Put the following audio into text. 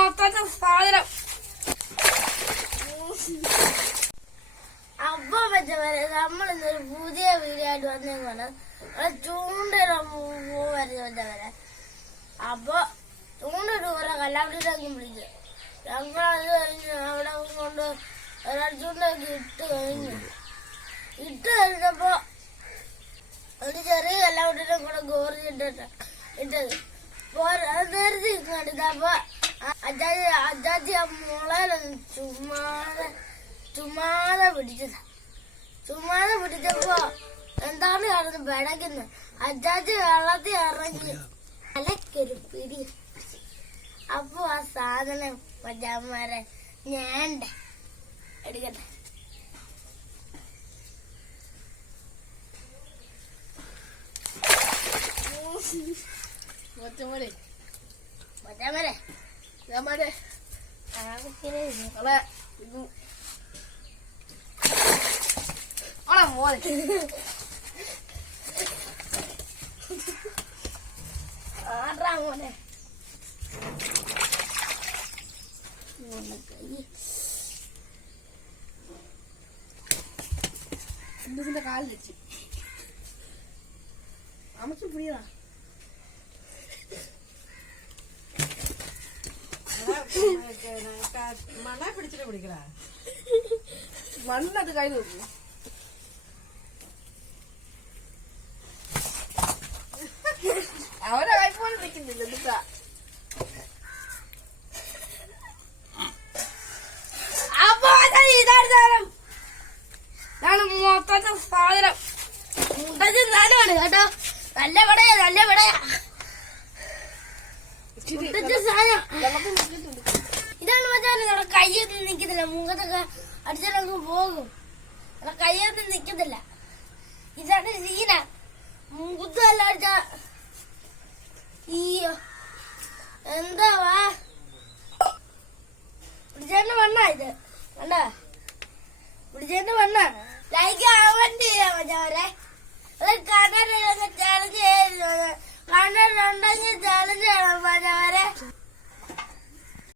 മൊത്തത്തെ സാധനം. അപ്പൊ പറ്റവരെ നമ്മളിന്നൊരു പുതിയ വീഡിയോ ആയിട്ട് വന്നേക്കാണ്. ചൂണ്ടയിട പറ്റവരെ. അപ്പൊ ചൂണ്ടിട്ട് കുറെ കല്ലാപ്പിട്ടൊക്കെ വിളിച്ചു. ഞങ്ങളത് കഴിഞ്ഞ് അവിടെ കൊണ്ട് ഒരാൾ ചൂണ്ടൊക്കെ ഇട്ട് കഴിഞ്ഞപ്പോ ഒരു ചെറിയ കല്ലാപ്പിട്ടിനെ കൂടെ ഗോറി ഇട്ടത് നേരത്തെ കണ്ടിട്ടപ്പോ അജാജി ആ മുളയിലൊന്ന് ചുമ്മാതെ പിടിച്ചപ്പോ എന്താണ് കാണുന്നത് ബെടക്കുന്നു. അജാജി വെള്ളത്തിൽ ഇറങ്ങി അലക്കൊരു പിടി. അപ്പൊ ആ സാധനം പഞ്ചാമാരെ ഞാണ്ട എടുക്കട്ടെ. ആടാ മോനെ ഇതിന്റെ കാലിൽ വെച്ച് അമ്മക്ക് പിടിയതാ. മണ്ണ പിടിച്ചിട്ട് പിടിക്കണ മണ്ണത് കൈ നോക്കൂ. അവരെ കൈ പോലെ നിൽക്കുന്നില്ല എന്താ. അപ്പൊ ഇതാണ് മൊത്തത്തെ സാധനം. മുട്ടച്ച് സാധനമാണ് കേട്ടോ. നല്ല പടയാ സാധനം. ഇതാണ് മച്ചാൻ നമ്മുടെ കയ്യൊന്നും നിൽക്കുന്നില്ല. മുഖത്തൊക്കെ അടിച്ചൊക്കെ പോകും. നമ്മുടെ കയ്യൊന്നും നിൽക്കുന്നില്ല. ഇതാണ് സീന. മുഖത്തല്ല അടിച്ച ഈയോ എന്താവാ പിടിച്ചേന്റെ മണ്ണാ ഇത്. കണ്ട പിടിച്ചേന്റെ മണ്ണാണ്. ലൈക്ക് ആവണ്ടി ചെയ്യാൻ മച്ചാവരെ. അത് കണ്ണുണ്ടെങ്കിൽ ചാലഞ്ച് ചെയ്യണം. കണ്ണുണ്ടെങ്കിൽ ചാലഞ്ച് ചെയ്യണം മച്ചാവരെ.